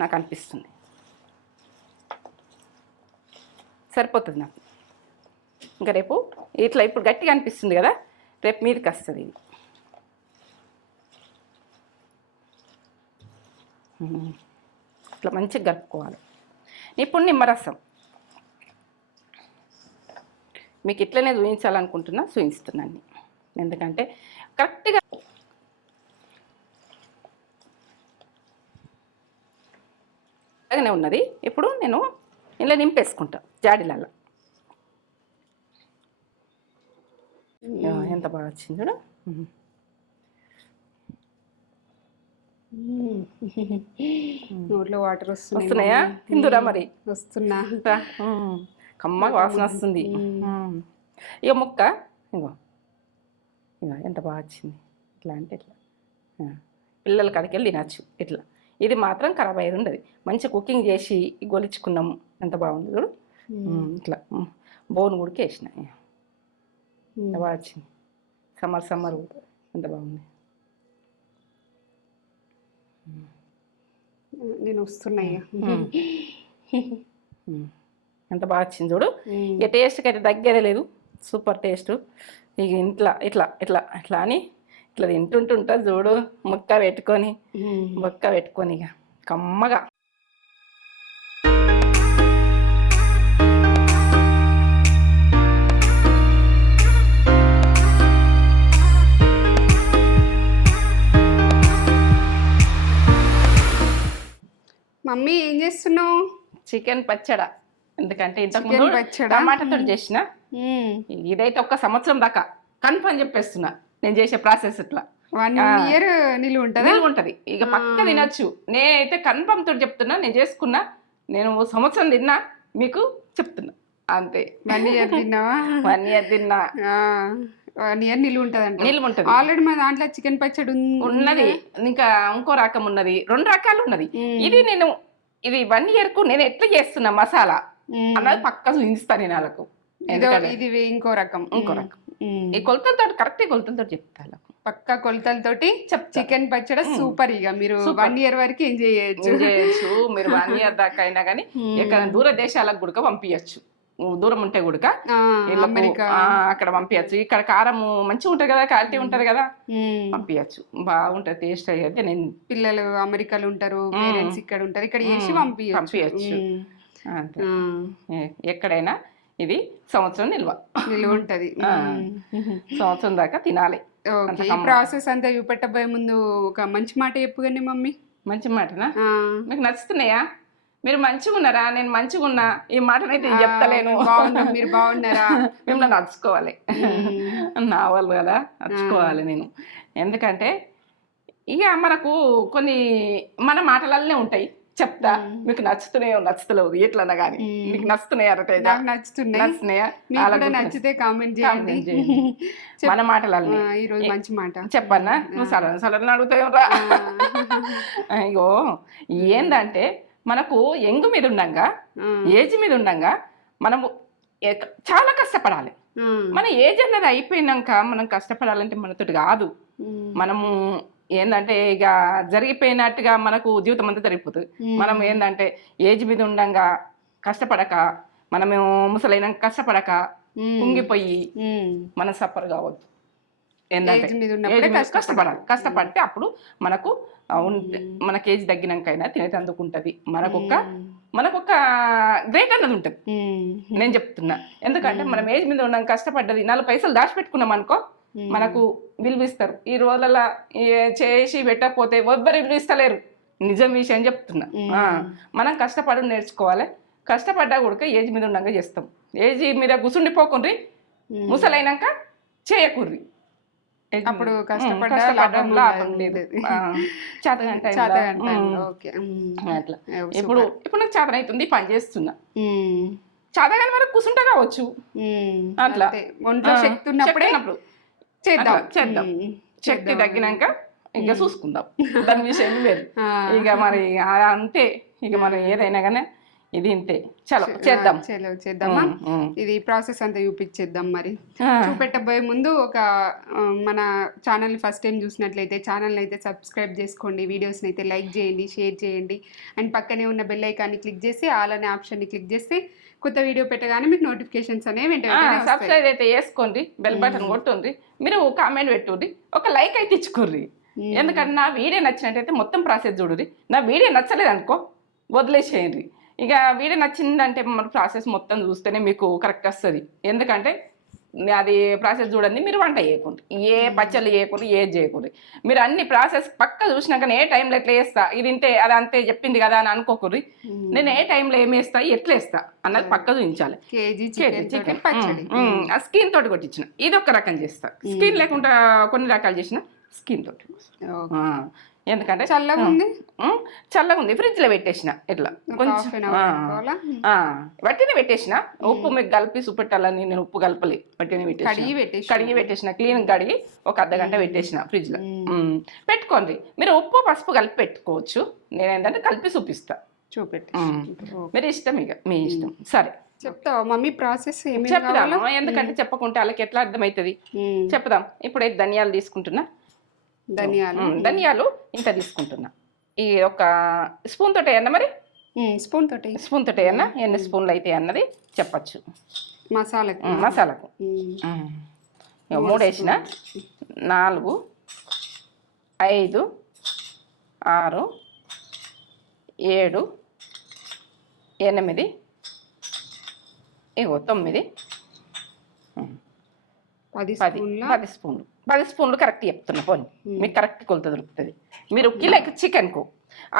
నాకు అనిపిస్తుంది. సరిపోతుంది నాకు. ఇంకా రేపు ఇట్లా ఇప్పుడు గట్టిగా అనిపిస్తుంది కదా, రేపు మీదకి వస్తుంది ఇది. ఇట్లా మంచిగా కలుపుకోవాలి. ఇప్పుడు నిమ్మరసం మీకు ఇట్లనే చూపించాలనుకుంటున్నా, చూపిస్తున్నాను. ఎందుకంటే కరెక్ట్గా అలాగనే ఉన్నది. ఇప్పుడు నేను ఇలా నింపేసుకుంటా జాడీలలో. ఎంత బాగా వచ్చింది చూడ. నోట్లో వాటర్ వస్తున్నాయా? తిందురా మరి. వస్తున్నా. కమ్మగా వాసన వస్తుంది. ఇక ముక్క ఇగో ఇక ఎంత బాగా వచ్చింది. ఇట్లా అంటే ఇట్లా పిల్లల కాడికి వెళ్ళి తినచ్చు. ఇట్లా ఇది మాత్రం ఖరాబ్ అయ్యేది ఉండదు. మంచిగా కుకింగ్ చేసి గొలిచుకున్నాము. ఎంత బాగుంది చూడు. ఇట్లా బోన్ కూడా వేసిన ఎంత బాగా వచ్చింది. సమ్మర్ ఎంత బాగుంది. నేను వస్తున్నాయ్యా. ఎంత బాగా వచ్చింది చూడు. ఇక టేస్ట్కి అయితే తగ్గేదే లేదు. Super taste. ఇక ఇంట్లో ఇట్లా ఇట్లా ఇట్లా అని ఇట్లా తింటుంటుంటుంది చూడు. ముక్క పెట్టుకొని ఇక కమ్మగా. మమ్మీ ఏం చేస్తున్నావు? చికెన్ పచ్చడా. ఎందుకంటే ఇంతకుముందు టమాటాతో చేసిన. ఇదైతే 1 సంవత్సరం దాకా కన్ఫర్మ్ చెప్పేస్తున్నా నేను చేసే ప్రాసెస్. ఇట్లా 1 year నిలువ ఉంటుంది. ఇక పక్క తినచ్చు. నేనైతే కన్ఫర్మ్ తోటి చెప్తున్నా. నేను చేసుకున్నా. నేను సంవత్సరం తిన్నా, మీకు చెప్తున్నా అంతే. 1 year తిన్నావా? 1 year తిన్నా. 1 year నిలువ ఉంటుంది. నిలువ ఉంటుంది. ఆల్రెడీ మా దాంట్లో చికెన్ పచ్చడి ఉన్నది. ఇంకా ఇంకో రకం ఉన్నది. 2 రకాలు ఉన్నది. ఇది 1 year కు నేను ఎట్లా చేస్తున్నా మసాలా అన్నది పక్క చూపిస్తాను నేను వాళ్ళకు. ఇది ఇంకో రకం. ఈ కొలతలతో కరెక్ట్ కొలతలతో చెప్తాను. పక్క కొలతలతోటి చికెన్ పచ్చడి సూపర్. ఇక మీరు 1 year వరకు ఎంజాయ్ చేయొచ్చు. మీరు 1 year దాకా అయినా కానీ ఎక్కడ దూర దేశాలకు కూడా పంపించచ్చు. దూరం ఉంటే కూడా అమెరికా అక్కడ పంపించచ్చు. ఇక్కడ కారం మంచిగా ఉంటది కదా, క్వాలిటీ ఉంటది కదా, పంపించచ్చు. బాగుంటది టేస్ట్ అయితే. నేను పిల్లలు అమెరికాలో ఉంటారు, పేరెంట్స్ ఇక్కడ ఉంటారు, ఇక్కడ చేసి పంపించచ్చు. ఎక్కడైనా ఇది సంవత్సరం నిల్వ ఉంటది. సంవత్సరం దాకా తినాలి. ఈ ప్రాసెస్ అంతా చూపెట్టబోయే ముందు ఒక మంచి మాట చెప్పుకోండి మమ్మీ. మంచి మాటనా? మీకు నచ్చుతున్నాయా? మీరు మంచిగా ఉన్నారా? నేను మంచిగా ఉన్నా. ఈ మాటనైతే నేను చెప్తలేను. మీరు బాగున్నారా? మిమ్మల్ని నడుచుకోవాలి. నా వాళ్ళు కదా, నడుచుకోవాలి నేను. ఎందుకంటే ఇక మనకు కొన్ని మన మాటలనే ఉంటాయి. చెప్తా, మీకు నచ్చుతలేవు ఎట్లన్నా కానీ. మీకు నచ్చుతున్నాయా? నచ్చుతున్నాయా? నచ్చితే కామెంట్ చేయండి. మన మాటలన్నీ ఈరోజు మంచి మాట చెప్పన్నా. నువ్వు సడన్ అడుగుతావు రా. అయ్యో ఏందంటే మనకు యంగ్ మీద ఉండంగా, ఏజ్ మీద ఉండంగా మనము చాలా కష్టపడాలి. మన ఏజ్ అన్నది అయిపోయినాక మనం కష్టపడాలంటే మనతోటి కాదు. మనము ఏంటంటే ఇక జరిగిపోయినట్టుగా మనకు జీవితం అంతా జరిగిపోతుంది. మనం ఏంటంటే ఏజ్ మీద ఉండంగా కష్టపడక, మనము ముసలైన కష్టపడక కుంగిపోయి మనం సఫర్ కావద్దు. ఏంటంటే కష్టపడితే అప్పుడు మనకు ఏజ్ తగ్గినాకైనా తినేది అందుకుంటది. మనకొక గ్రేట్ అన్నది ఉంటుంది. నేను చెప్తున్నా. ఎందుకంటే మనం ఏజ్ మీద ఉన్నాం, కష్టపడ్డది 4 పైసలు దాచిపెట్టుకున్నాం అనుకో, మనకు విలువ ఇస్తారు. ఈ రోజులలో చేసి పెట్టకపోతే ఎవ్వరు విలువ ఇస్తలేరు. నిజం విషయం చెప్తున్నా. మనం కష్టపడి నేర్చుకోవాలి. కష్టపడ్డా కూడా ఏజ్ మీద ఉండగా చేస్తాం. ఏజ్ మీద కూర్చుండిపోకుండ్రి, ముసలైనాక చేయకూర్రి. అప్పుడు లాభం లేదు. అట్లా ఇప్పుడు నాకు చేతన అవుతుంది, పని చేస్తున్నా. చేతగాని వరకు కూర్చుంటా కావచ్చు. అట్లా ఒంట్లో శక్తి ఉన్నప్పుడే చేద్దాం. శక్తి తగ్గినాక ఇంకా చూసుకుందాం. దాని విషయం లేదు. ఇక మరి అంతే. ఇక మనం ఏదైనా కానీ ఇది ఇంతే. చలో చేద్దాం. చలో చేద్దామా. ఇది ప్రాసెస్ అంతా చూపించేద్దాం. మరి చూపెట్టబోయే ముందు ఒక మన ఛానల్ని ఫస్ట్ టైం చూసినట్లయితే ఛానల్ని అయితే సబ్స్క్రైబ్ చేసుకోండి, వీడియోస్ని అయితే లైక్ చేయండి, షేర్ చేయండి, అండ్ పక్కనే ఉన్న బెల్ ఐకాన్ని క్లిక్ చేసి ఆల్ అనే ఆప్షన్ని క్లిక్ చేస్తే కొత్త వీడియో పెట్టగానే మీకు నోటిఫికేషన్స్ అనేవి వెంటనే సబ్స్క్రైబ్ అయితే చేసుకోండి, బెల్ బటన్ కొట్టుండ్రి, మీరు కామెంట్ పెట్టుండ్రి, ఒక లైక్ అయితే ఇచ్చుకోర్రి. ఎందుకంటే నా వీడియో నచ్చినట్టయితే మొత్తం ప్రాసెస్ చూడుర్రి. నా వీడియో నచ్చలేదు అనుకో వదిలేసేయండి. ఇక వీడియో నచ్చిందంటే మన ప్రాసెస్ మొత్తం చూస్తేనే మీకు కరెక్ట్ వస్తుంది. ఎందుకంటే అది ప్రాసెస్ చూడండి, మీరు వంట చేయకుండా ఏ పచ్చళ్ళు చేయకుండా ఏది చేయకూడదు. మీరు అన్ని ప్రాసెస్ పక్క చూసినాక ఏ టైంలో ఎట్లా వేస్తా, ఇది ఇంతే అది అంతే చెప్పింది కదా అని అనుకోకూడదు. నేను ఏ టైంలో ఏమి వేస్తా ఎట్లా వేస్తా అన్నది పక్క చూపించాలి. చికెన్ ఆ స్కిన్ తోటి కొట్టించిన ఇది ఒక రకం చేస్తా, స్కిన్ లేకుండా కొన్ని రకాలు చేసిన స్కిన్ తోటి. ఎందుకంటే చల్లగా ఉంది ఫ్రిడ్జ్ లో పెట్టేసిన ఇట్లా కొంచెం వట్టిని పెట్టేసిన. ఉప్పు మీకు కలిపి చూపెట్టాలని నేను ఉప్పు కలపలే, వట్టిని కడిగి పెట్టేసిన క్లీన్ కడిగి ఒక అర్ధగంట పెట్టేసిన ఫ్రిడ్జ్ లో. పెట్టుకోండి, మీరు ఉప్పు పసుపు కలిపి పెట్టుకోవచ్చు. నేను ఏంటంటే కలిపి చూపిస్తా, మీరు ఇష్టం, ఇక మీ ఇష్టం. సరే చెప్తావా మమ్మీ ప్రాసెస్ చెప్తాము, ఎందుకంటే చెప్పకుంటే వాళ్ళకి ఎట్లా అర్థమవుతుంది. చెప్దాం. ఇప్పుడైతే ధనియాలు తీసుకుంటున్నా. ధనియాలు ఇంత తీసుకుంటున్నా. ఈ ఒక స్పూన్ తోటి అన్న, మరి స్పూన్ తోటి అన్న ఎన్ని స్పూన్లు అయితే అన్నది చెప్పచ్చు. మసాలాకు 3 వేసిన, 4, 5, 6, 7, 8, ఇగో 9, 10 స్పూన్లు. 10 స్పూన్లు కరెక్ట్ చెప్తున్నా. పోనీ మీకు కరెక్ట్ కొలత దొరుకుతుంది. మీరు కిలోకి చికెన్కు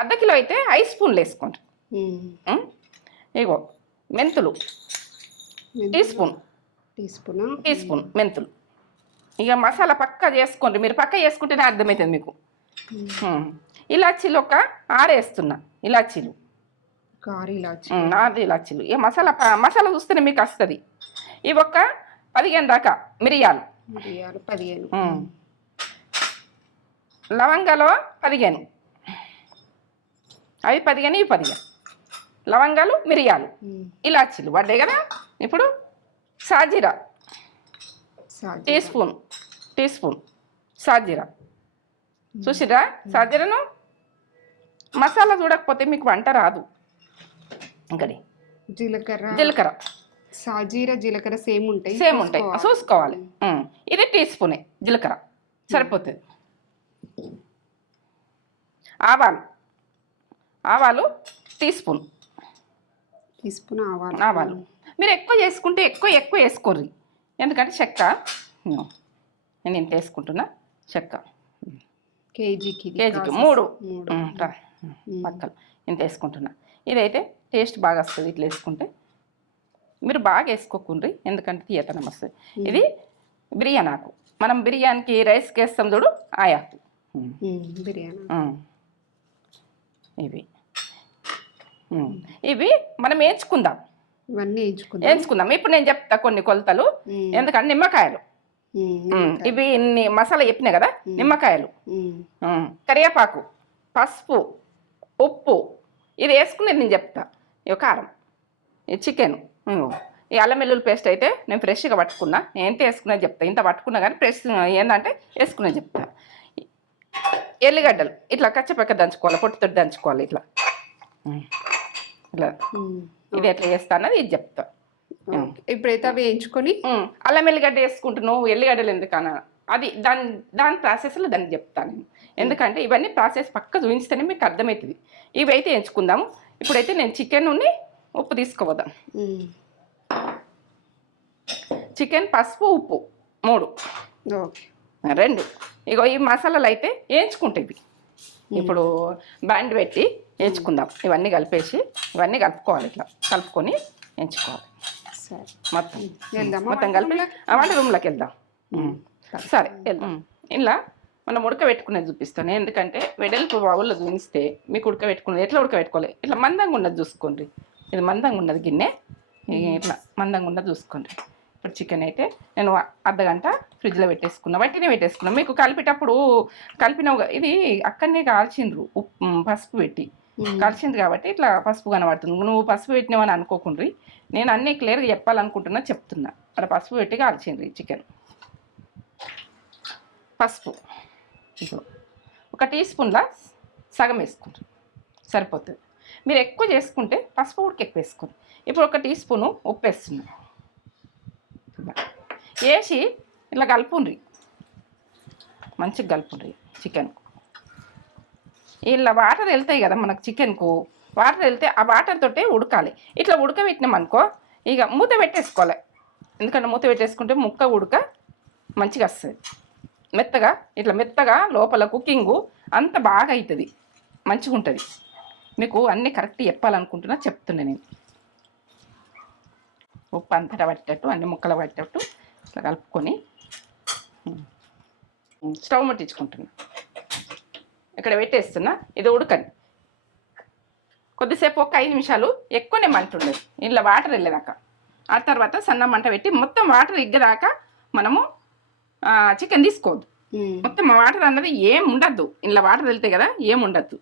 ½ కిలో అయితే 5 స్పూన్లు వేసుకోండి. ఇగో మెంతులు టీ స్పూన్ మెంతులు. ఇక మసాలా పక్క చేసుకోండి, మీరు పక్క చేసుకుంటేనే అర్థమవుతుంది మీకు. ఇలాచీలు ఒక 6 వేస్తున్నా. ఇలాచీలు 6 ఇలాచీలు. ఇక మసాలా చూస్తేనే మీకు వస్తుంది. ఇవి ఒక 15 దాకా మిరియాలు 15, లవంగాలు 15, అవి 15, ఇవి 15. లవంగాలు మిరియాలు ఇలాచీలు పడ్డాయి కదా. ఇప్పుడు సాజీరా టీ స్పూన్ సాజీరా. చూసిరా సాజీరాను. మసాలా చూడకపోతే మీకు వంట రాదు. ఇంకది జీలకర్ర సాజీరా జీలకర్ర సేమ్ ఉంటాయి చూసుకోవాలి. ఇది టీ స్పూనే జీలకర్ర సరిపోతుంది. ఆవాలు టీ స్పూన్ ఆవాలు. మీరు ఎక్కువ చేసుకుంటే ఎక్కువ వేసుకోర్రి. ఎందుకంటే చెక్క నేను ఇంత వేసుకుంటున్నా. చెక్క కేజీకి 3 పక్కలు ఇంత వేసుకుంటున్నా. ఇదైతే టేస్ట్ బాగా వస్తుంది ఇట్లా వేసుకుంటే. మీరు బాగా వేసుకోకుండ్రి, ఎందుకంటే తీయతనం వస్తుంది. ఇది బిర్యానీ ఆకు. మనం బిర్యానీకి రైస్కి వేస్తాం చూడు, ఆయాకు. ఇవి మనం వేయించుకుందాం. ఇప్పుడు నేను చెప్తా కొన్ని కొలతలు. ఎందుకంటే నిమ్మకాయలు ఇవి ఇన్ని మసాలా చెప్పినా కదా. నిమ్మకాయలు, కరివేపాకు, పసుపు, ఉప్పు ఇది వేసుకునేది నేను చెప్తా. ఇవి కారం, ఈ చికెన్, ఈ అల్లం వెల్లుల్లి పేస్ట్ అయితే నేను ఫ్రెష్గా పట్టుకున్నా. ఎంత వేసుకునేది చెప్తా. ఇంత పట్టుకున్నా కానీ ఫ్రెష్ ఏంటంటే వేసుకునేది చెప్తా. ఎల్లిగడ్డలు ఇట్లా కచ్చపక్క దంచుకోవాలి, పొట్టుతో దంచుకోవాలి ఇట్లా. ఇది ఎట్లా చేస్తా అన్నది ఇది చెప్తా. ఇప్పుడైతే అవి వేయించుకొని అల్లం ఎల్లిగడ్డ వేసుకుంటున్నావు. ఎల్లిగడ్డలు ఎందుకన్నా అది దాని ప్రాసెస్లో దాన్ని చెప్తాను నేను. ఎందుకంటే ఇవన్నీ ప్రాసెస్ పక్క చూపించితేనే మీకు అర్థమవుతుంది. ఇవి అయితే ఎంచుకుందాము. ఇప్పుడైతే నేను చికెన్ ఉన్ని ఉప్పు తీసుకోవద్దాం. చికెన్, పసుపు, ఉప్పు 3, 2. ఇగో ఈ మసాలాలు అయితే వేయించుకుంటాయి. ఇప్పుడు బ్యాండ్ పెట్టి వేయించుకుందాం. ఇవన్నీ కలిపేసి ఇవన్నీ కలుపుకోవాలి. ఇట్లా కలుపుకొని వేయించుకోవాలి మొత్తం కలిపి వంట రూమ్లోకి వెళ్దాం. సరే వెళ్దాం. ఇలా మనం ఉడకబెట్టుకునేది చూపిస్తాను. ఎందుకంటే వెడల్పు బావుల్లో చూపిస్తే మీకు ఉడకబెట్టుకునేది ఎట్లా ఉడకబెట్టుకోవాలి. ఇట్లా మందంగా ఉన్నది చూసుకోండి. ఇది మందంగా ఉన్నది గిన్నె, ఇట్లా మందంగా ఉన్నది చూసుకోండి. ఇప్పుడు చికెన్ అయితే నేను అర్ధగంట ఫ్రిడ్జ్లో పెట్టేసుకున్నా, వట్టినే పెట్టేసుకున్నా. మీకు కలిపేటప్పుడు కలిపిన ఇది అక్కడనే కాల్చిండ్రు పసుపు పెట్టి. కలిసింది కాబట్టి ఇట్లా పసుపు కనబడుతుంది. నువ్వు పసుపు పెట్టినావని అనుకోకుండ్రి, నేను అన్నీ క్లియర్గా చెప్పాలనుకుంటున్నా, చెప్తున్నా. అక్కడ పసుపు పెట్టి కాల్చిండ్రి చికెన్. పసుపు ఇప్పుడు 1 టీ స్పూన్ల సగం వేసుకుంటారు, సరిపోతుంది. మీరు ఎక్కువ చేసుకుంటే పసుపు కూడా ఎక్కువ వేసుకోండి. ఇప్పుడు 1 టీ స్పూను ఉప్పు వేస్తున్నా, వేసి ఇలా కలుపుండ్రి, మంచిగా కలుపుండ్రి చికెన్కు. ఇలా వాటర్ వెళ్తాయి కదా మనకు చికెన్కు, వాటర్ వెళ్తే ఆ వాటర్ తోటే ఉడకాలి. ఇట్లా ఉడకబెట్టినాం అనుకో, ఇక మూత పెట్టేసుకోవాలి. ఎందుకంటే మూత పెట్టేసుకుంటే ముక్క ఉడక మంచిగా వస్తుంది, మెత్తగా. ఇట్లా మెత్తగా లోపల కుకింగు అంత బాగా అవుతుంది, మంచిగా ఉంటుంది. మీకు అన్నీ కరెక్ట్ చెప్పాలనుకుంటున్నా, చెప్తున్నా నేను. ఉప్పు అంతటా పట్టేటట్టు, అన్ని ముక్కలు పట్టేటట్టు ఇట్లా కలుపుకొని స్టవ్ ముట్టించుకుంటున్నా. ఇక్కడ పెట్టేస్తున్నా, ఇది ఉడకని కొద్దిసేపు 1 5 నిమిషాలు ఎక్కువనే మంట ఉండదు, ఇంట్లో వాటర్ వెళ్ళేదాకా. ఆ తర్వాత సన్న మంట పెట్టి మొత్తం వాటర్ ఎగ్గదాకా మనము చికెన్ తీసుకోవద్దు. మొత్తం వాటర్ అన్నది ఏం ఉండద్దు, ఇంట్లో వాటర్ వెళ్తాయి కదా, ఏం ఉండద్దు.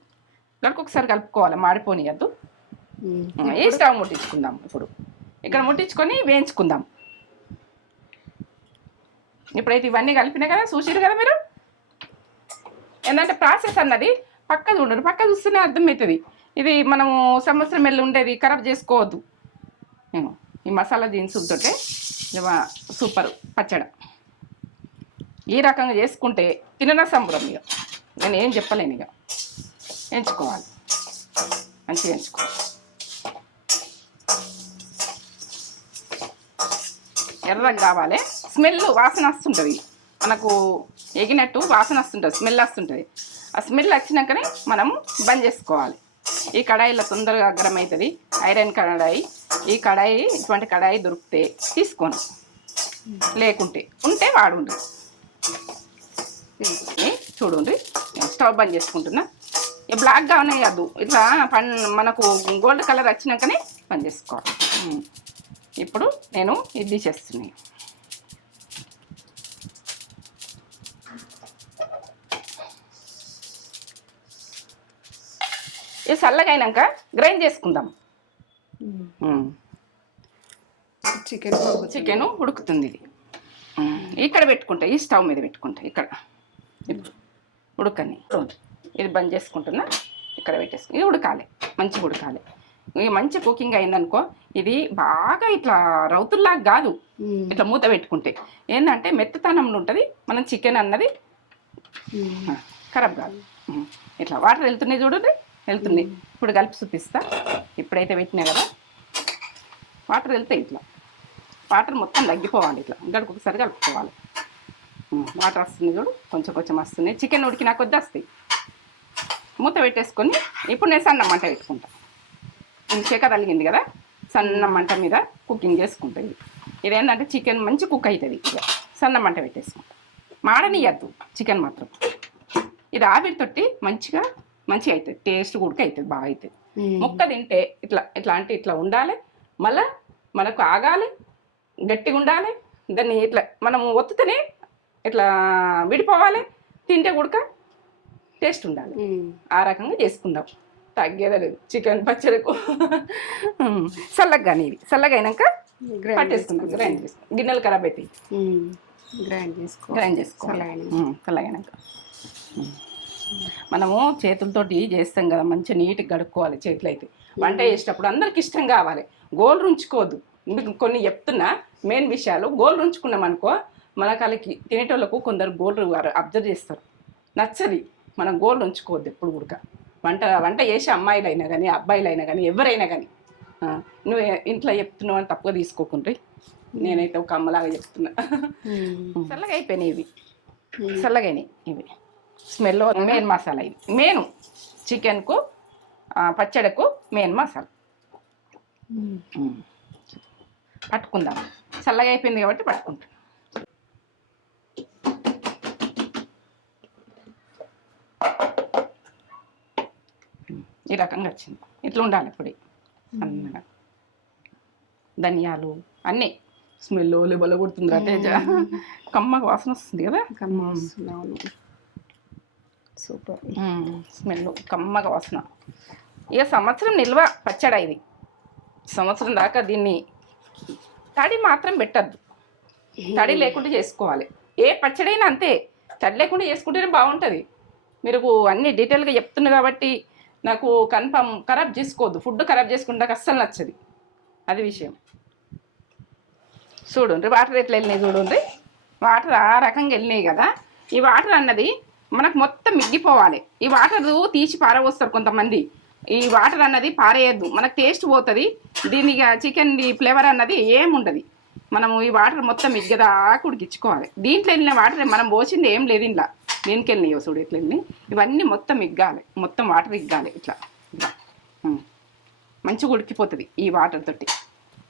ఒకసారి కలుపుకోవాలి, మాడిపోనియద్దు. ఏ స్టవ్ ముట్టించుకుందాం. ఇప్పుడు ఇక్కడ ముట్టించుకొని వేయించుకుందాం. ఇప్పుడైతే ఇవన్నీ కలిపినా కదా, చూసిరు కదా మీరు. ఏంటంటే ప్రాసెస్ అన్నది పక్క చూడండి, పక్క చూస్తేనే అర్థమవుతుంది. ఇది మనము సంవత్సరం వెళ్ళి ఉండేది, ఖరాబ్ చేసుకోవద్దు. ఈ మసాలా దినుసులతోటే సూపర్ పచ్చడి. ఈ రకంగా చేసుకుంటే తినన సంబరం. ఇక నేను ఏం చెప్పలేను, ఇక ఎంచుకోవాలి, మంచిగా ఎంచుకోవాలి. ఎర్రగా కావాలి, స్మెల్ వాసన వస్తుంటుంది మనకు, ఎగినట్టు వాసన వస్తుంటుంది, స్మెల్ వస్తుంటుంది. ఆ స్మెల్ వచ్చినాకనే మనము బంద్ చేసుకోవాలి. ఈ కడాయిలో తొందరగా గరం అవుతుంది, ఐరన్ కడాయి. ఈ కడాయి, ఇటువంటి కడాయి దొరికితే తీసుకోండి, లేకుంటే ఉంటే వాడుండ్రి. చూడండి, స్టవ్ బంద్ చేసుకుంటున్నా. బ్లాక్గా అనేయద్దు, ఇట్లా మనకు గోల్డ్ కలర్ వచ్చినాకనే బంద్ చేసుకోవాలి. ఇప్పుడు నేను ఇది చేస్తున్నాను. ఇది చల్లగా అయినాక గ్రైండ్ చేసుకుందాం. చికెన్ ఉడుకుతుంది. ఇది ఇక్కడ పెట్టుకుంటా, ఈ స్టవ్ మీద పెట్టుకుంటా. ఇక్కడ ఉడకని ఇది బంద్ చేసుకుంటున్నా, ఇక్కడ పెట్టేసుకుని ఇది ఉడకాలి, మంచిగా ఉడకాలి. ఇక మంచి కుకింగ్ అయిందనుకో, ఇది బాగా ఇట్లా రౌతుల్లాగా కాదు, ఇట్లా మూత పెట్టుకుంటే ఏంటంటే మెత్తతనంలో ఉంటుంది. మనం చికెన్ అన్నది ఖరాబ్ కాదు. ఇట్లా వాటర్ వెళ్తున్నాయి చూడండి, వెళ్తున్నాయి. ఇప్పుడు కలిపి చూపిస్తా. ఇప్పుడైతే పెట్టినా కదా, వాటర్ వెళ్తాయి. ఇట్లా వాటర్ మొత్తం తగ్గిపోవాలి, ఇట్లా గడుకు ఒకసారి కలుపుకోవాలి. వాటర్ వస్తుంది చూడు, కొంచెం కొంచెం వస్తున్నాయి. చికెన్ ఉడికినా కొద్ది వస్తాయి. మూత పెట్టేసుకొని ఇప్పుడు నేను సన్న మంట పెట్టుకుంటా. చీక తగిలింది కదా, సన్న మంట మీద కుకింగ్ చేసుకుంటుంది. ఇదేంటంటే చికెన్ మంచి కుక్ అవుతుంది. ఇక సన్న మంట పెట్టేసుకుంటా, మాడనియద్దు చికెన్ మాత్రం. ఇది ఆవిరితోటి మంచిగా అవుతుంది, టేస్ట్ కూడా అవుతుంది, బాగా అవుతుంది. ముక్క తింటే ఇట్లా ఇట్లా అంటే ఇట్లా ఉండాలి, మళ్ళీ మనకు ఆగాలి, గట్టిగా ఉండాలి. దాన్ని ఇట్లా మనం ఒత్తుతేనే ఇట్లా విడిపోవాలి, తింటే కూడా టేస్ట్ ఉండాలి. ఆ రకంగా చేసుకుందాం, తగ్గేదే లేదు చికెన్ పచ్చడికు. చల్లగా కానీ ఇది చల్లగా అయినాక పట్టేసుకుందాం, గ్రైండ్ చేసుకుందాం. గిన్నెలు ఖరాబ్ అవుతాయి, గ్రైండ్ చేసుకోవాలి. చల్లగా అయినాక మనము చేతులతోటి చేస్తాం కదా, మంచిగా నీట్గా కడుక్కోవాలి చేతులు. అయితే వంట చేసేటప్పుడు అందరికి ఇష్టం కావాలి, గోళ్ళు ఉంచుకోవద్దు. కొన్ని చెప్తున్నా మెయిన్ విషయాలు. గోళ్ళు ఉంచుకున్నాం అనుకో, మన వాళ్ళకి తినేటోళ్ళకు కొందరు గోళ్ళు అబ్జర్వ్ చేస్తారు, నచ్చది. మనం గోళ్ళు ఉంచుకోవద్దు ఎప్పుడు కూడా. వంట చేసే అమ్మాయిలైనా కానీ అబ్బాయిలైనా కానీ ఎవరైనా కానీ. నువ్వు ఇంట్లో చెప్తున్నావు అని తప్పుగా తీసుకోకుండ్రి, నేనైతే ఒక అమ్మలాగా చెప్తున్నా. చల్లగా అయిపోయినాయి ఇవి, చల్లగాయినాయి ఇవి. స్మెల్ మెయిన్ మసాలా, ఇది మెయిన్ చికెన్కు పచ్చడికు మెయిన్ మసాలా. పట్టుకుందాం, చల్లగా అయిపోయింది కాబట్టి పట్టుకుంటాం. ఈ రకంగా వచ్చింది, ఇట్లా ఉండాలి ఇప్పుడు. సన్నగా ధనియాలు అన్నీ స్మెల్ లెబల కొడుతుంది, తేజ కమ్మగా వాసన వస్తుంది కదా. సూపర్ స్మెల్ కమ్మగా వాసన. ఇక సంవత్సరం నిల్వ పచ్చడి ఇది. సంవత్సరం దాకా దీన్ని తడి మాత్రం పెట్టద్దు, తడి లేకుండా చేసుకోవాలి. ఏ పచ్చడైనా అంతే, తడి లేకుండా చేసుకుంటేనే బాగుంటుంది. మీరు అన్ని డీటెయిల్గా చెప్తున్నా కాబట్టి నాకు కన్ఫర్మ్ ఖరాబ్ చేసుకోవద్దు. ఫుడ్ ఖరాబ్ చేసుకుంటే నాకు అస్సలు నచ్చదు, అది విషయం. చూడండి వాటర్ ఎట్లా వెళ్ళినాయి చూడండి. వాటర్ ఆ రకంగా వెళ్ళినాయి కదా. ఈ వాటర్ అన్నది మనకు మొత్తం మిగ్గిపోవాలి. ఈ వాటర్ తీసి పారబోస్తారు కొంతమంది. ఈ వాటర్ అన్నది పారేయద్దు, మనకు టేస్ట్ పోతుంది. దీనికి చికెన్ ఫ్లేవర్ అన్నది ఏముండదు. మనము ఈ వాటర్ మొత్తం మిగ్గదాకా ఉడికించుకోవాలి. దీంట్లో వెళ్ళిన వాటర్ మనం పోసింది ఏం లేదు ఇంట్లో. దీనికి వెళ్ళినాయో చూడు ఇట్లా వెళ్ళినాయి. ఇవన్నీ మొత్తం మిగ్గాలి, మొత్తం వాటర్ ఇగ్గాలి ఇట్లా ఇట్లా మంచిగా ఉడికిపోతుంది ఈ వాటర్ తోటి.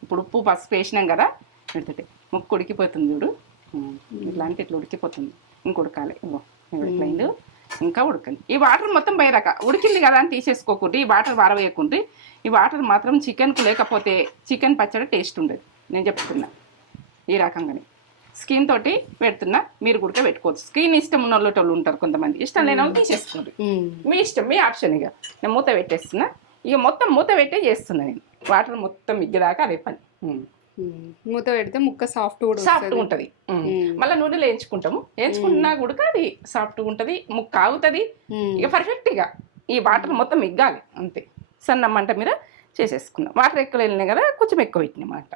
ఇప్పుడు ఉప్పు పసుపు వేసినాం కదా, పెడుతుంటే ముక్కు ఉడికిపోతుంది చూడు. ఇట్లా ఇట్లా ఉడికిపోతుంది. ఇంక ఉడకాలి. ఇట్లా ఇంకా ఉడకండి. ఈ వాటర్ మొత్తం బయరాక ఉడికింది కదా అని తీసేసుకోకుండా ఈ వాటర్ వారవేయకుండా, ఈ వాటర్ మాత్రం చికెన్కు లేకపోతే చికెన్ పచ్చడి టేస్ట్ ఉండదు. నేను చెప్తున్నా ఈ రకంగానే. స్కిన్ తోటి పెడుతున్నా, మీరు కూడా పెట్టుకోవచ్చు. స్కిన్ ఇష్టం ఉన్న వాళ్ళు ఉంటారు కొంతమంది, ఇష్టం లేని వాళ్ళు తీసేసుకోండి. మీ ఇష్టం, మీ ఆప్షన్. ఇక నేను మూత పెట్టేస్తున్నా. ఇక మొత్తం మూత పెట్టే చేస్తున్నా నేను. వాటర్ మొత్తం ఇగ్గదాకా అదే పని. మూత పెడితే ముక్క సాఫ్ట్గా ఉంటుంది. మళ్ళీ నూనెలో వేయించుకున్నా కూడా అది సాఫ్ట్గా ఉంటుంది, ముక్క ఆగుతుంది. ఇక పర్ఫెక్ట్గా ఈ వాటర్ మొత్తం ఇగ్గాలి అంతే. సన్న మంట మీద చేసేసుకున్నాం. వాటర్ ఎక్కువ వెళ్ళినాయి కదా, కొంచెం ఎక్కువ పెట్టినాయి మాట.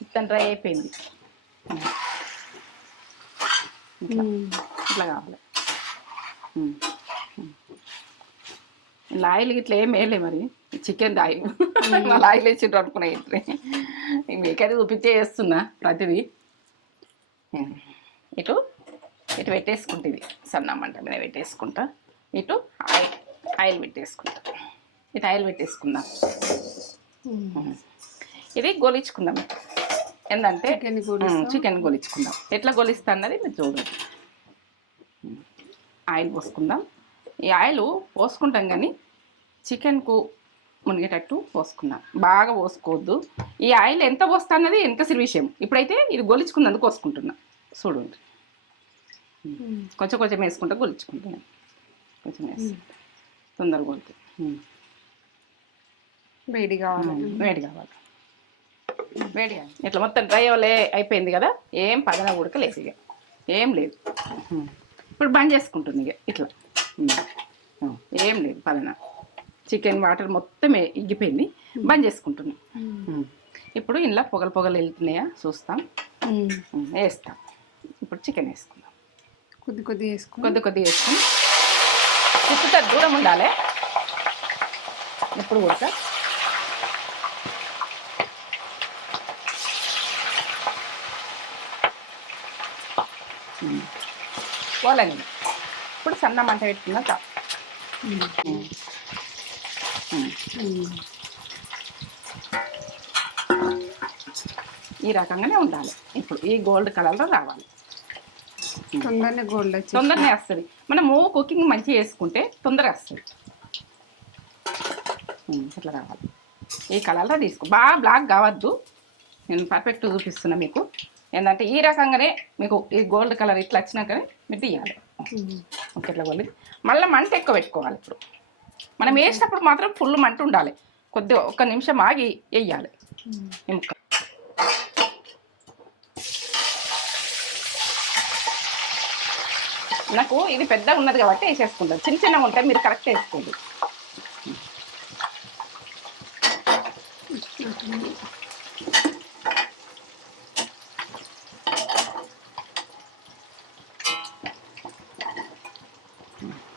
మొత్తం డ్రై అయిపోయింది. ఇట్లా కావాలి. ఇలా ఆయిల్ ఇట్లా ఏం వేయలే మరి, చికెన్ ఆయిల్ మళ్ళీ ఆయిల్ వేసిండ్రు అనుకున్నా. మీకైతే చూపించే చేస్తున్నా ప్రతిదీ. ఇటు ఇటు పెట్టేసుకుంటుంది, సన్న మంట మీద పెట్టేసుకుంటా. ఇటు ఆయిల్ పెట్టేసుకుంటా. ఇటు ఆయిల్ పెట్టేసుకుందాం. ఇది గోలించుకుందాం. ఏంటంటే చికెన్ గోలించుకుందాం. ఎట్లా గోలిస్తా అన్నది మీరు చూడండి. ఆయిల్ పోసుకుందాం. ఈ ఆయిల్ పోసుకుంటాం కానీ చికెన్కు మునిగేటట్టు పోసుకున్నాం, బాగా పోసుకోవద్దు. ఈ ఆయిల్ ఎంత పోస్తా అన్నది వెనకసిరి విషయం. ఇప్పుడైతే ఇది గొలిచుకున్నందుకు పోసుకుంటున్నా. చూడండి, కొంచెం కొంచెం వేసుకుంటా గొలిచుకుంటున్నాను. కొంచెం వేసి తొందరగా కొడుతుంది. వేడి కావాలి, వేడి కావాలి. వేడిగా ఇట్లా మొత్తం డ్రై అయిపోయింది కదా, ఏం పదన ఉడకలేదు ఇక, ఏం లేదు. ఇప్పుడు బంద్ చేసుకుంటుంది ఇక ఇట్లా, ఏం లేదు పదన. చికెన్ వాటర్ మొత్తం ఇగ్గిపోయింది, బంద్ చేసుకుంటున్నాం. ఇప్పుడు ఇంట్లో పొగలు పొగలు వెళ్తున్నాయా చూస్తాం, వేస్తాం. ఇప్పుడు చికెన్ వేసుకుందాం. కొద్ది కొద్ది వేసుకుని తిప్పుతా, దూరం ఉండాలి ఎప్పుడు కూడా. పోలండి. ఇప్పుడు సన్న మంట పెట్టుకున్నా చాలు. ఈ రకంగానే ఉండాలి. ఇప్పుడు ఈ గోల్డ్ కలర్లో రావాలి. తొందరనే వస్తుంది. మనము కుకింగ్ మంచిగా చేసుకుంటే తొందరగా వస్తుంది. ఇట్లా రావాలి. ఈ కలర్లో తీసుకో, బాగా బ్లాక్ కావద్దు. నేను పర్ఫెక్ట్ చూపిస్తున్నా మీకు. ఏంటంటే ఈ రకంగానే మీకు ఈ గోల్డ్ కలర్ ఇట్లా వచ్చినాకనే మీరు తీయాలి. ఓకే, ఇట్లా గోల్డ్. మళ్ళీ మంట ఎక్కువ పెట్టుకోవాలి. ఇప్పుడు మనం వేసేటప్పుడు మాత్రం ఫుల్ మంట ఉండాలి. కొద్దిగా 1 నిమిషం ఆగి వేయాలి ఈ ముక్క. నాకు ఇది పెద్దగా ఉన్నది కాబట్టి వేసేసుకుంటాను. చిన్న చిన్నగా ఉంటాయి, మీరు కరెక్ట్ వేసుకోండి.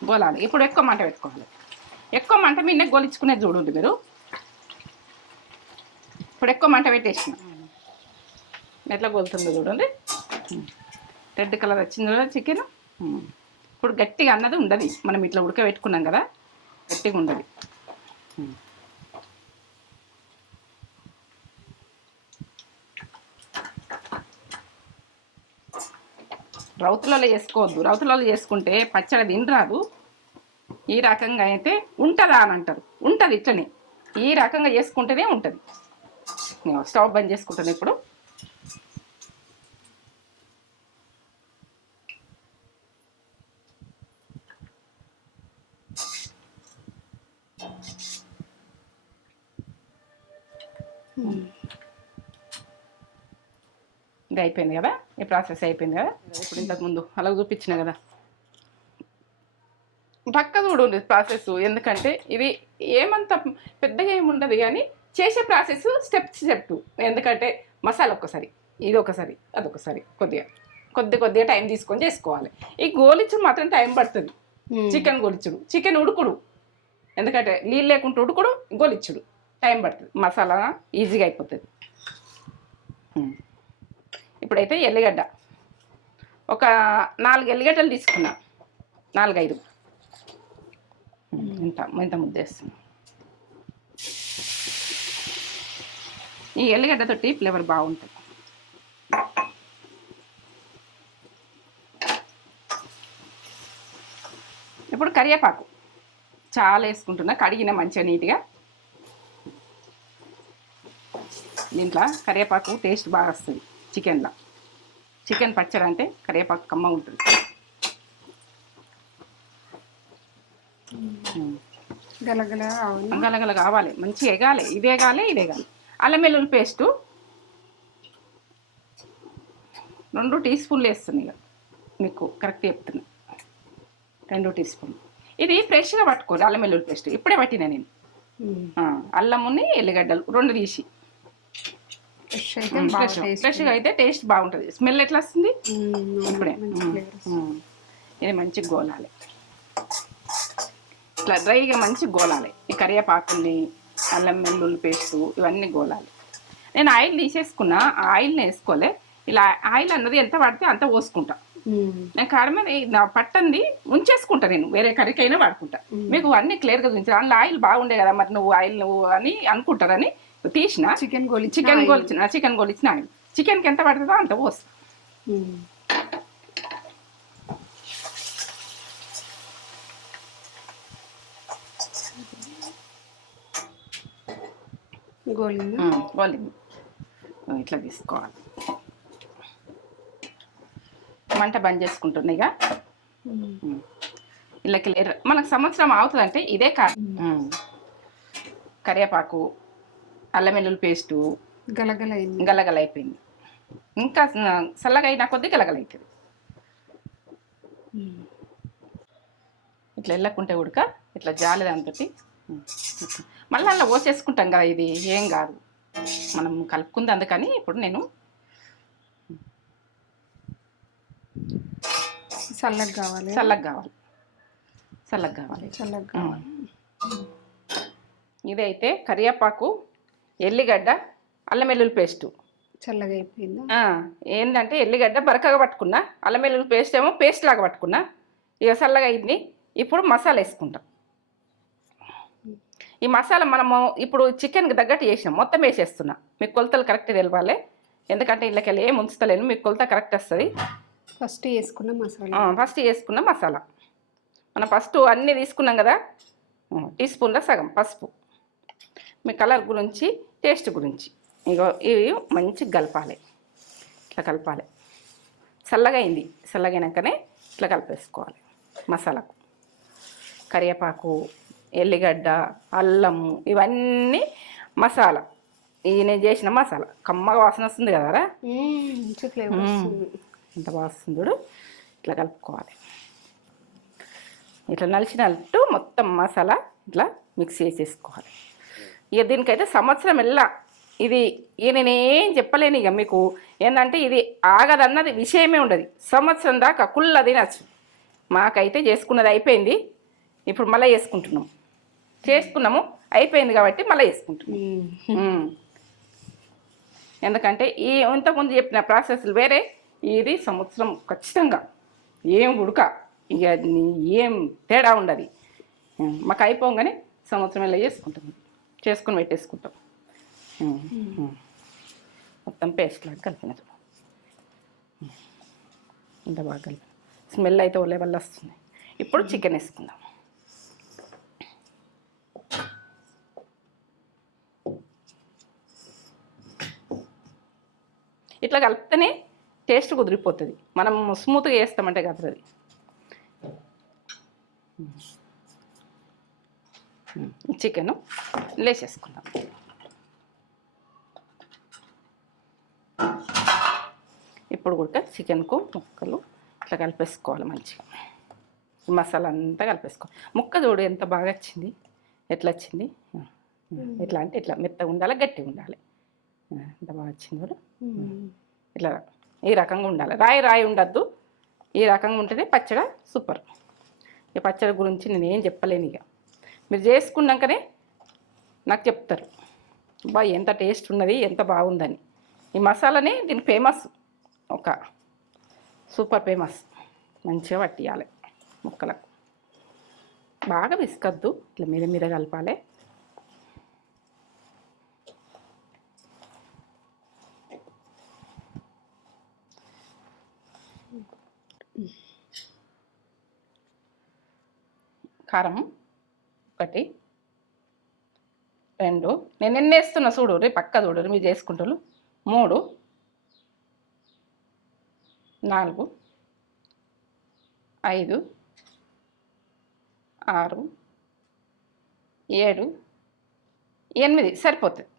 గోలాలి. ఇప్పుడు ఎక్కువ మంట పెట్టుకోవాలి. ఎక్కువ మంట మీద గోలించుకునేది చూడండి మీరు. ఇప్పుడు ఎక్కువ మంట పెట్టేసిన ఎట్లా గోలుతుందో చూడండి. రెడ్ కలర్ వచ్చింది కదా చికెన్. ఇప్పుడు గట్టిగా అన్నది ఉండదు. మనం ఇట్లా ఉడకబెట్టుకున్నాం కదా, గట్టిగా ఉండదు. రౌతులలో చేసుకోవద్దు. రౌతులలో చేసుకుంటే పచ్చడి తినరాదు. ఈ రకంగా అయితే ఉంటుందా అని అంటారు. ఉంటుంది ఇట్లనే, ఈ రకంగా చేసుకుంటేనే ఉంటుంది. నేను స్టవ్ బంద్ చేసుకుంటాను ఇప్పుడు. ఇది అయిపోయింది కదా, ఈ ప్రాసెస్ అయిపోయింది కదా. ఇప్పుడు ఇంతకుముందు అలా చూపించిన కదా, పక్క చూడండి ప్రాసెస్. ఎందుకంటే ఇది ఏమంత పెద్దగా ఏముండదు కానీ చేసే ప్రాసెస్ స్టెప్. ఎందుకంటే మసాలా ఒక్కసారి, ఇది ఒకసారి, అదొకసారి, కొద్దిగా టైం తీసుకొని చేసుకోవాలి. ఈ గోలిచ్చుడు మాత్రం టైం పడుతుంది. చికెన్ గోలిచ్చుడు, చికెన్ ఉడుకుడు, ఎందుకంటే నీళ్ళు లేకుండా ఉడుకుడు, గోలిచ్చుడు టైం పడుతుంది. మసాలా ఈజీగా అయిపోతుంది. ఇప్పుడైతే ఎల్లిగడ్డ ఒక 4 ఎల్లిగడ్డలు తీసుకున్నా, 4-5 ఇంత ముద్దేస్తున్నాం. ఈ ఎల్లిగడ్డతోటి ఫ్లేవర్ బాగుంటుంది. ఇప్పుడు కరివేపాకు చాలా వేసుకుంటున్నా, కడిగిన మంచిగా నీట్గా. దీంట్లో కరివేపాకు టేస్ట్ బాగా వస్తుంది చికెన్లో. చికెన్ పచ్చడి అంటే కరివేపాకు కమ్మ ఉంటుంది. గలగల కావాలి, మంచిగా ఎగాలి, ఇది ఎగాలి. అల్లం వెల్లుల్లి పేస్టు 2 టీ స్పూన్లు వేస్తుంది. ఇక మీకు కరెక్ట్ చెప్తున్నా, 2 టీ స్పూన్లు. ఇది ఫ్రెష్గా పట్టుకోరు, అల్లం వెల్లుల్లి పేస్ట్ ఇప్పుడే పట్టినా నేను. అల్లముని ఎల్లిగడ్డలు 2 తీసి ఫ్రెష్గా అయితే టేస్ట్ బాగుంటుంది. స్మెల్ ఎట్లా వస్తుంది ఇప్పుడే. ఇది మంచిగా గోలాలి, ఇట్లా డ్రైగా మంచిగా గోలాలి. ఈ కరివేపాకుని, అల్లం వెల్లుల్లి పేస్టు ఇవన్నీ గోలాలి. నేను ఆయిల్ తీసేసుకున్నా, ఆయిల్ని వేసుకోలే. ఇలా ఆయిల్ అన్నది ఎంత పడితే అంత పోసుకుంటా. నేను కారం నా పట్టంది ఉంచేసుకుంటా, నేను వేరే కర్రీకైనా వాడుకుంటా. మీకు అన్నీ క్లియర్గా చూపించాను. అందులో ఆయిల్ బాగుండే కదా, మరి నువ్వు ఆయిల్ అని అనుకుంటారని తీసిన. చికెన్ గోలిచ్చిన ఆయిల్ చికెన్కి ఎంత పడుతుందో అంత పోస్తా. గోలింది ఇట్లా తీసుకోవాలి. మంట బంద్ చేసుకుంటుంది. ఇక ఇళ్ళకి మనకు సంవత్సరం అవుతుందంటే ఇదే కరివేపాకు, అల్లం వెల్లుల్లి పేస్టు గలగల అయిపోయింది. ఇంకా చల్లగా అయినా కొద్దీ గలగల అవుతుంది. ఇట్లా వెళ్ళకుంటే ఉడక ఇట్లా జాలి దాంతో మళ్ళీ అలా పోసేసుకుంటాం కదా, ఇది ఏం కాదు, మనం కలుపుకుంది. అందుకని ఇప్పుడు నేను చల్లగా కావాలి. ఇదైతే కరివేపాకు, ఎల్లిగడ్డ, అల్లం వెల్లుల్లి పేస్టు చల్లగా అయిపోయింది. ఏంటంటే ఎల్లిగడ్డ బరకగా పట్టుకున్నా, అల్లం వెల్లుల్లి పేస్ట్ ఏమో పేస్ట్ లాగా పట్టుకున్నా. ఇక చల్లగా అయింది. ఇప్పుడు మసాలా వేసుకుంటాం. ఈ మసాలా మనము ఇప్పుడు చికెన్కి తగ్గట్టు చేసినాం, మొత్తం వేసేస్తున్నా. మీకు కొలతలు కరెక్ట్ తెలవాలి, ఎందుకంటే ఇళ్ళకి వెళ్ళి ఏం ఉంచుతలేను, మీకు కొలత కరెక్ట్ వస్తుంది. ఫస్ట్ వేసుకున్న మసాలా మనం ఫస్ట్ అన్నీ తీసుకున్నాం కదా. టీ స్పూన్లో సగం పసుపు, మీ కలర్ గురించి, టేస్ట్ గురించి. ఇగో ఇవి మంచిగా కలపాలి. ఇట్లా కలపాలి. చల్లగా అయింది, చల్లగైనాకనే ఇట్లా కలిపేసుకోవాలి. మసాలాకు కరివేపాకు, ఎల్లిగడ్డ, అల్లము ఇవన్నీ మసాలా. ఇది నేను చేసిన మసాలా కమ్మగా వాసన వస్తుంది కదరా, ఎంత బాగా వస్తుంది చూడు. ఇట్లా కలుపుకోవాలి. ఇట్లా నలిచినట్టు మొత్తం మసాలా ఇట్లా మిక్స్ చేసేసుకోవాలి. ఇక దీనికైతే సంవత్సరం వెళ్ళా. ఇది నేనేం చెప్పలేను. ఇక మీకు ఏంటంటే ఇది ఆగదన్నది విషయమే ఉండదు. సంవత్సరం దాకా కుళ్ళ తినచ్చు. మాకైతే చేసుకున్నది అయిపోయింది. ఇప్పుడు మళ్ళీ చేసుకున్నాము అయిపోయింది కాబట్టి మళ్ళీ చేసుకుంటున్నాం. ఎందుకంటే ఇంతకుముందు చెప్పిన ప్రాసెస్లు వేరే, ఇది సంవత్సరం ఖచ్చితంగా ఏం ఉడక, ఇక ఏం తేడా ఉండదు. మాకు అయిపోగానే సంవత్సరం ఇలా చేసుకుని పెట్టేసుకుంటాం. మొత్తం పేస్ట్ లాగా కలిపినది. ఇంత బాగా కలిపి స్మెల్ అయితే ఒళ్ళే వల్ల వస్తుంది. ఇప్పుడు చికెన్ వేసుకుందాం. ఇట్లా కలిపితేనే టేస్ట్ కుదిరిపోతుంది. మనం స్మూత్గా వేస్తామంటే కదా అది. చికెను లేసేసుకుందాం. ఇప్పుడు కూడా చికెన్కు ముక్కలు ఇట్లా కలిపేసుకోవాలి మంచిగా. ఈ మసాలా అంతా కలిపేసుకోవాలి. ముక్క చూడు ఎంత బాగా వచ్చింది, ఎట్లా వచ్చింది. ఎట్లా అంటే ఇట్లా మెత్తగా ఉండాలి, గట్టిగా ఉండాలి. ఎంత బాగా వచ్చింది చూడు. ఇట్లా ఈ రకంగా ఉండాలి, రాయి రాయి ఉండద్దు. ఈ రకంగా ఉంటేనే పచ్చడి సూపర్. ఈ పచ్చడి గురించి నేను ఏం చెప్పలేను, ఇక మీరు చేసుకున్నాకనే నాకు చెప్తారు బా ఎంత టేస్ట్ ఉన్నది, ఎంత బాగుందని. ఈ మసాలానే దీనికి ఫేమస్, ఒక సూపర్ ఫేమస్. మంచిగా పట్టియాలి ముక్కలకు, బాగా విసుకద్దు, ఇట్లా మీద మీద కలపాలి. కారం 1 2 నేను ఎన్ని వేస్తున్నా చూడు రే, పక్క చూడు మీరు చేసుకుంటారు. 3 4 5 6 7 8 సరిపోతుంది.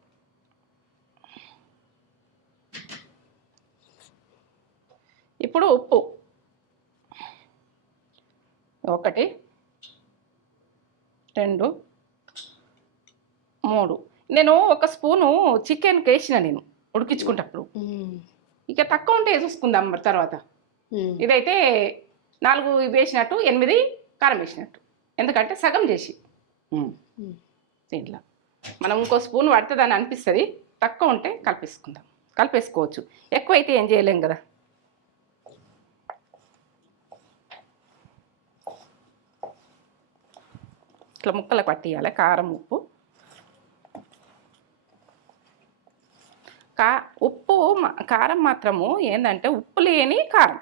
ఇప్పుడు ఉప్పు 1 2 3. నేను 1 స్పూను చికెన్కి వేసిన, నేను ఉడికించుకుంటప్పుడు. ఇక తక్కువ ఉంటే చూసుకుందాం మరి తర్వాత. ఇదైతే 4 వేసినట్టు, 8 కారం వేసినట్టు, ఎందుకంటే సగం చేసి దీంట్లో మనం ఇంకో స్పూన్ పడుతుందని అనిపిస్తుంది. తక్కువ ఉంటే కలిపేసుకోవచ్చు. ఎక్కువైతే ఏం చేయలేం కదా. ఇట్లా ముక్కలకు పట్టియాలి కారం ఉప్పు. ఉప్పు కారం మాత్రము ఏంటంటే ఉప్పు లేని కారం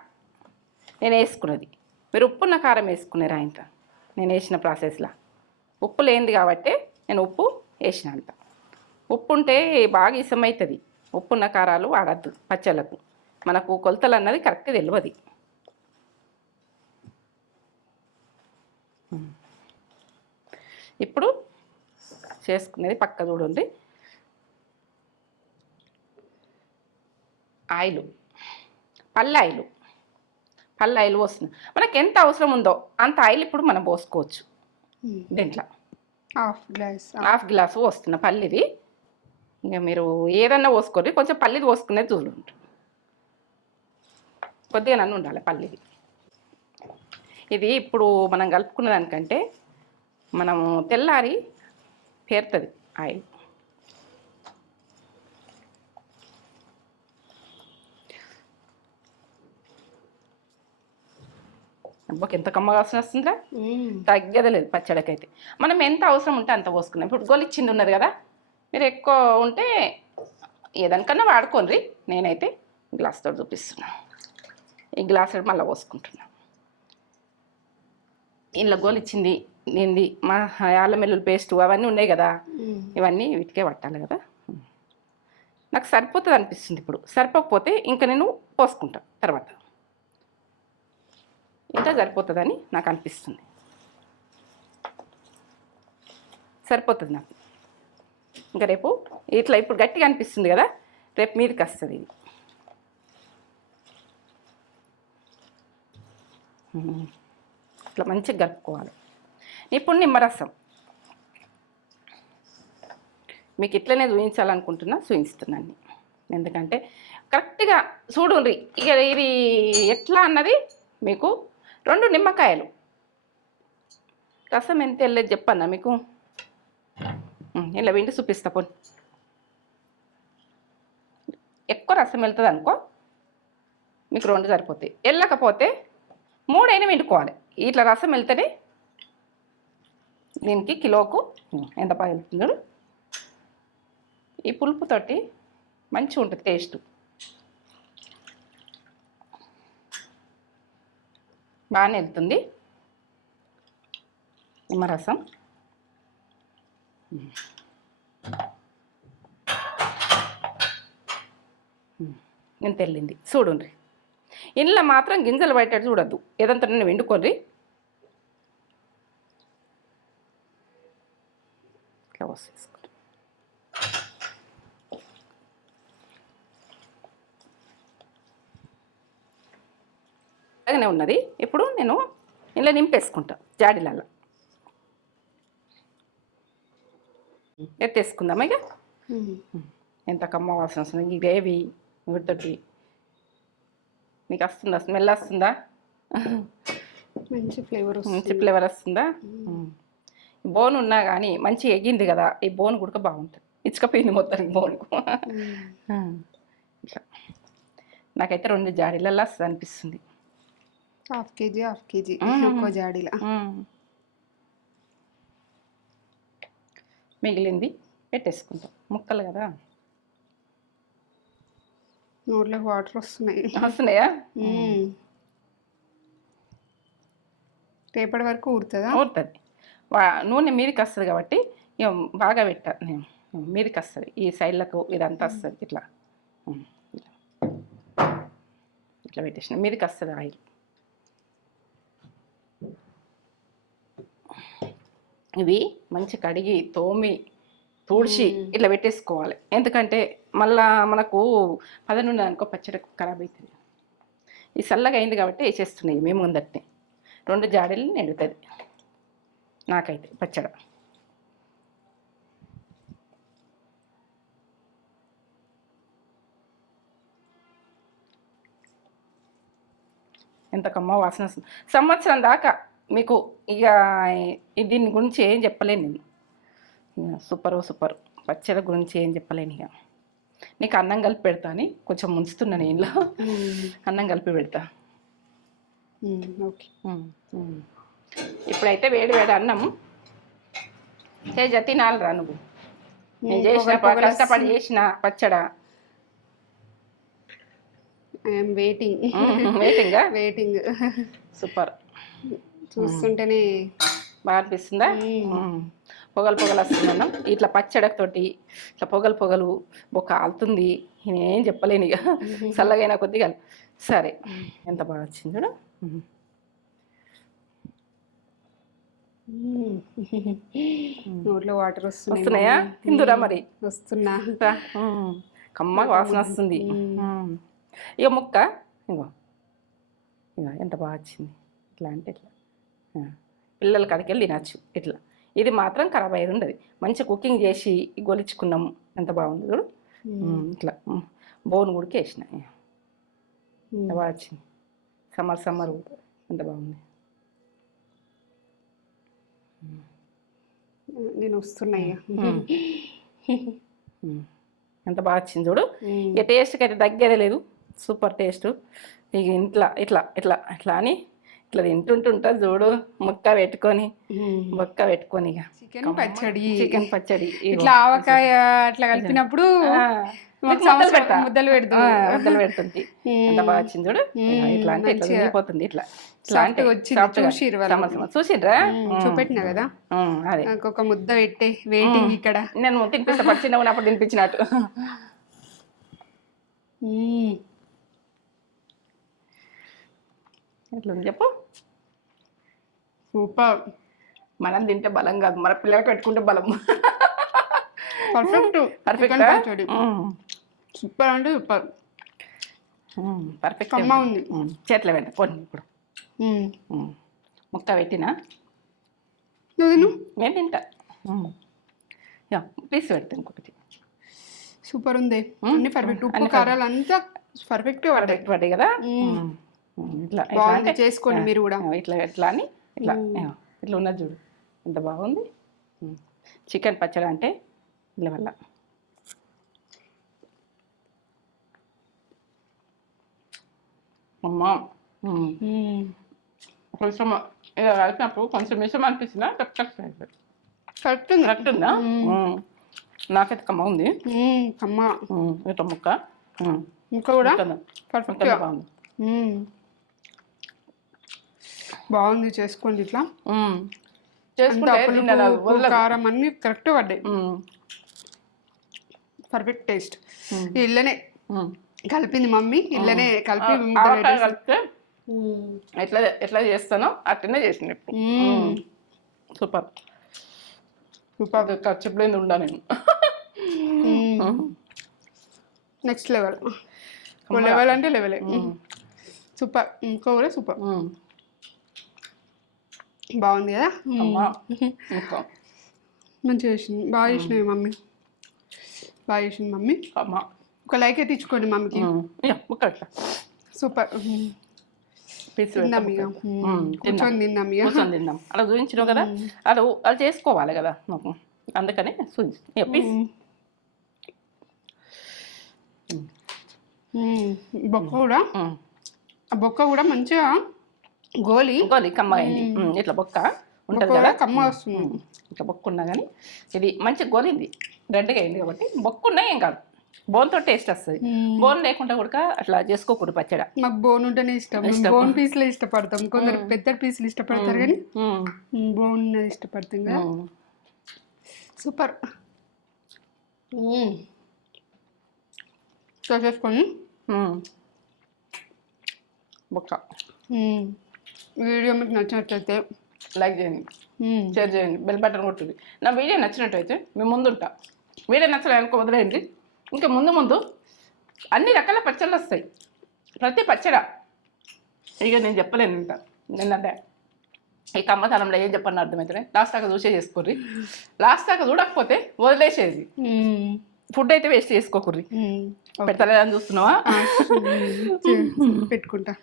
నేను వేసుకున్నది. మీరు ఉప్పున్న కారం వేసుకునేరా ఇంత నేను వేసిన ప్రాసెస్లో. ఉప్పు లేనిది కాబట్టి నేను ఉప్పు వేసినంత. ఉప్పు ఉంటే బాగా ఇష్టమవుతుంది. ఉప్పున్న కారాలు వాడద్దు పచ్చళ్ళకు, మనకు కొలతలు అన్నది కరెక్ట్ తెలియదు. ఇప్పుడు చేసుకునేది పక్క చూడండి. ఆయిల్, పల్లి ఆయిల్ పోస్తుంది. మనకి ఎంత అవసరం ఉందో అంత ఆయిల్ ఇప్పుడు మనం పోసుకోవచ్చు. దీంట్లో హాఫ్ గ్లాస్ పోస్తున్నా పల్లిది. ఇంకా మీరు ఏదన్నా పోసుకోండి, కొంచెం పల్లిది పోసుకునేది చూడండి. కొద్దిగా నన్ను ఉండాలి పల్లిది. ఇది ఇప్పుడు మనం కలుపుకున్న దానికంటే మనము తెల్లారి పేరుతుంది ఆయిల్. అబ్బోకి ఎంత కమ్మగా వాసన వస్తుందిరా, తగ్గదలేదు పచ్చడికైతే. మనం ఎంత అవసరం ఉంటే అంత పోసుకున్నాం. ఇప్పుడు గొలిచ్చింది ఉన్నది కదా, మీరు ఎక్కువ ఉంటే ఏదానికన్నా వాడుకోండి. నేనైతే గ్లాస్తో చూపిస్తున్నా. ఈ గ్లాస్ మళ్ళీ పోసుకుంటున్నా. ఇంట్లో గోలిచ్చింది నింది మా అల్లం వెల్లుల్లి పేస్ట్ అవన్నీ ఉన్నాయి కదా, ఇవన్నీ వీటికే పట్టాలి కదా. నాకు సరిపోతుంది అనిపిస్తుంది. ఇప్పుడు సరిపోకపోతే ఇంకా నేను పోసుకుంటాను తర్వాత. ఇంత సరిపోతుందని నాకు అనిపిస్తుంది. సరిపోతుంది నాకు. ఇంకా రేపు ఇట్లా ఇప్పుడు గట్టిగా అనిపిస్తుంది కదా, రేపు మీదకి వస్తుంది ఇది. ఇట్లా మంచిగా కలుపుకోవాలి. ఇప్పుడు నిమ్మరసం మీకు ఇట్లనే చూపించాలనుకుంటున్నా, చూపిస్తున్నాను. ఎందుకంటే కరెక్ట్గా చూడండి. ఇక ఇది ఎట్లా అన్నది మీకు 2 నిమ్మకాయలు రసం ఎంత వెళ్ళేది చెప్పన్నా మీకు. ఇలా విండి చూపిస్తా. పోనీ ఎక్కువ రసం వెళ్తుంది అనుకో, మీకు 2 సరిపోతాయి. వెళ్ళకపోతే 3 అయినా వండుకోవాలి. ఇట్లా రసం వెళ్తేనే దీనికి కిలోకు ఎంత బాగా వెళ్తుందో. ఈ పులుపుతోటి మంచిగా ఉంటుంది టేస్ట్, బాగానే వెళ్తుంది నిమ్మరసం. ఎంత వెళ్ళింది చూడండి. ఇంట్లో మాత్రం గింజలు బయటట్టు చూడద్దు, ఏదంతా నేను వండుకోండి. ఇట్లా వస్తుంది. చల్లగానే ఉన్నది. ఇప్పుడు నేను ఇలా నింపేసుకుంటా జాడీలలో. ఎత్తేసుకుందామా ఇక. ఎంత కమ్మ వాసన వస్తుంది ఈ గ్రేవీ వీటితోటి. నీకు వస్తుందా స్మెల్ వస్తుందా? మంచి ఫ్లేవర్ వస్తుందా? బోన్ ఉన్నా కానీ మంచి ఎగింది కదా, ఈ బోన్ కూడా బాగుంటుంది. ఇచ్చుకపోయింది మొత్తానికి బోన్కు. ఇట్లా నాకైతే 2 జాడీలలో వస్తుంది అనిపిస్తుంది. హాఫ్ కేజీ ఒక్కో జాడీలా. మిగిలింది పెట్టేసుకుంటాం ముక్కలు కదా. నోట్లో వాటర్ వస్తున్నాయా? రేపటి వరకు ఊరుతుందా? ఊరుతుంది. నూనె మీదకి వస్తుంది కాబట్టి ఇక బాగా పెట్టా నేను. మీదకి వస్తుంది, ఈ సైడ్లకు ఇదంతా వస్తుంది. ఇట్లా ఇట్లా పెట్టేసిన మీదకి వస్తుంది ఆయిల్. ఇవి మంచి కడిగి తోమి తుడిచి ఇట్లా పెట్టేసుకోవాలి. ఎందుకంటే మళ్ళా మనకు పదనుండి అనుకో పచ్చడి ఖరాబ్ అవుతుంది. ఈ చల్లగా అయింది కాబట్టి వేసేస్తున్నాయి మేము ముందటిని. 2 జాడీలు నిండుతుంది నాకైతే పచ్చడి. ఎంత కమ్మ వాసన వస్తుంది. సంవత్సరం దాకా మీకు ఇక దీని గురించి ఏం చెప్పలేను నేను. సూపర్ పచ్చడి గురించి ఏం చెప్పలేను. ఇక నీకు అన్నం కలిపి పెడతా అని కొంచెం ముంచుతున్నా నేను. అన్నం కలిపి పెడతా. ఓకే. ఇప్పుడైతే వేడి అన్నం తినాలిరా నువ్వు. నేను చేసిన కష్టపడి చేసిన పచ్చడా. వెయిటింగ్. సూపర్. చూస్తుంటేనే బాగా అనిపిస్తుందా? పొగలు వస్తుంది అన్నం ఇట్లా పచ్చడితోటి. ఇట్లా పొగలు బొక్క ఆలుతుంది. నేనేం చెప్పలేను ఇక. చల్లగైనా కొద్దిగా సరే. ఎంత బాగా వచ్చింది చూడు. నోట్లో వాటర్ వస్తున్నాయా? తిందురా మరి. వస్తున్నా. కమ్మగా వాసన వస్తుంది. ఇక ముక్క ఇగో ఎంత బాగా వచ్చింది. ఇట్లా అంటే ఇట్లా పిల్లల కాడికి వెళ్ళి తినచ్చు. ఇట్లా ఇది మాత్రం ఖరాబ్ అయ్యేది ఉండదు. మంచి కుకింగ్ చేసి గొలిచుకున్నాము. ఎంత బాగుంది చూడు. ఇట్లా బోన్ గుడికి వేసిన ఎంత బాగా వచ్చింది. సమ్మర్ ఎంత బాగుంది. నేను వస్తున్నాయి. ఎంత బాగా వచ్చింది చూడు. ఇక టేస్ట్కి అయితే దగ్గరే లేదు. Super taste. ఇక ఇట్లా అని ఇట్లా తింటుంటుంటుంది చూడు. బొక్క పెట్టుకొని ఇక చికెన్ పచ్చడి ఇట్లా ఆవకాయ అట్లా కలిపినప్పుడు ముద్దలు పెడుతుంది. ఎంత బాగా వచ్చింది చూడు. ఇట్లా అంటే ఇట్లా తిరిగిపోతుంది. ఇట్లా అంటే చూసిర్రా? చూపెట్టినా కదా. అదే ఒక ముద్ద పెట్టే వెయిటింగ్ ఇక్కడ. నేను తినిపిస్తా. చిన్నగా ఉన్నప్పుడు తినిపించినట్టు. ఎట్లుంది చెప్పు. సూపర్. మనం తింటే బలం కాదు, మన పిల్లలకి పెట్టుకుంటే బలం. పర్ఫెక్ట్. సూపర్ అంటే సూపర్. పర్ఫెక్ట్. ఉంది. చేతిలో పెట్ట పోనీ. ఇప్పుడు ముక్క పెట్టినా నేను తింటా. పీస్ పెడతాను ఇంకొకటి. సూపర్ ఉంది. అన్ని పర్ఫెక్ట్. ఉప్పు కారాలు అంతా పర్ఫెక్ట్ పడ్డాయి కదా. ఇట్లా చేసుకోండి మీరు కూడా. ఇట్లా అని ఇట్లా ఉన్నది చూడు. ఎంత బాగుంది. చికెన్ పచ్చడి అంటే ఇలా వల్ల అమ్మా కొంచెం ఇలా కలిపినప్పుడు కొంచెం మిషం అనిపిస్తుందా? కరెక్ట్ ఉందా? నాకైతే కమ్మ ఉంది. ఇట్లా ముక్క కూడా బాగుంది. బాగుంది. చేసుకోండి ఇట్లా. కారం అన్ని కరెక్ట్ పడ్డాయి. Perfect taste. ఇళ్ళనే కలిపింది మమ్మీ. ఇళ్ళనే కలిపి కలిపితే ఎట్లా చేస్తానో అట్లనే చేసింది. సూపర్ ఖర్చుపోయింది ఉండా నేను. నెక్స్ట్ లెవెల్ అంటే లెవెలే. సూపర్, ఇంకా కూడా సూపర్, బాగుంది కదా. అమ్మా ఇంకా మంచిగా చేసింది, బాగా చేసినాయి మమ్మీ, బాగా చేసింది మమ్మీ. అమ్మా ఒక లైక్ అయితే ఇచ్చుకోండి మమ్మీకి. ముక్క సూపర్. పీస్ తిందాం ఇక, కూర్చొని తిందాం ఇక. కూర్చొని తిందాం. అలా చూపించినావు కదా, అది చేసుకోవాలి కదా నాకు, అందుకనే చూపించి పీస్. బొక్క కూడా, ఆ బొక్క కూడా మంచిగా గోలి కమ్మ అయింది. ఇట్లా బొక్క ఉంటుంది కూడా కదా, కమ్మ వస్తుంది. ఇట్లా బొక్క ఉన్నా కానీ ఇది మంచిగా గోలింది, రెడ్గా అయింది కాబట్టి. బొక్క ఉన్నా ఏం కాదు, బోన్తో టేస్ట్ వస్తుంది. బోన్ లేకుండా కూడా అట్లా చేసుకోకూడదు పచ్చడి. మాకు బోన్ ఉంటేనే ఇష్టం, బోన్ పీస్లో ఇష్టపడతాం. కొందరు పెద్ద పీసులు ఇష్టపడతారు కానీ బోన్ ఉన్నది ఇష్టపడతాం కదా. సూపర్. చేసేసుకొని బొక్క. వీడియో మీకు నచ్చినట్లయితే లైక్ చేయండి, షేర్ చేయండి, బెల్ బటన్ కొట్టుది. నా వీడియో నచ్చినట్టయితే మేము ముందుంటా. వీడియో నచ్చలేదు అనుకో వదిలేయండి. ఇంకా ముందు అన్ని రకాల పచ్చళ్ళు వస్తాయి, ప్రతి పచ్చడ. ఇక నేను చెప్పలేను ఇంత నిన్నంటే ఈ కమ్మతనంలో ఏం చెప్పని అర్థమవుతుంది. లాస్ట్ దాకా చూసే చేసుకోర్రి, లాస్ట్ దాకా చూడకపోతే వదిలేసేది. ఫుడ్ అయితే వేస్ట్ చేసుకోకుర్రి. పెడతలేదని చూస్తున్నావా? పెట్టుకుంటా.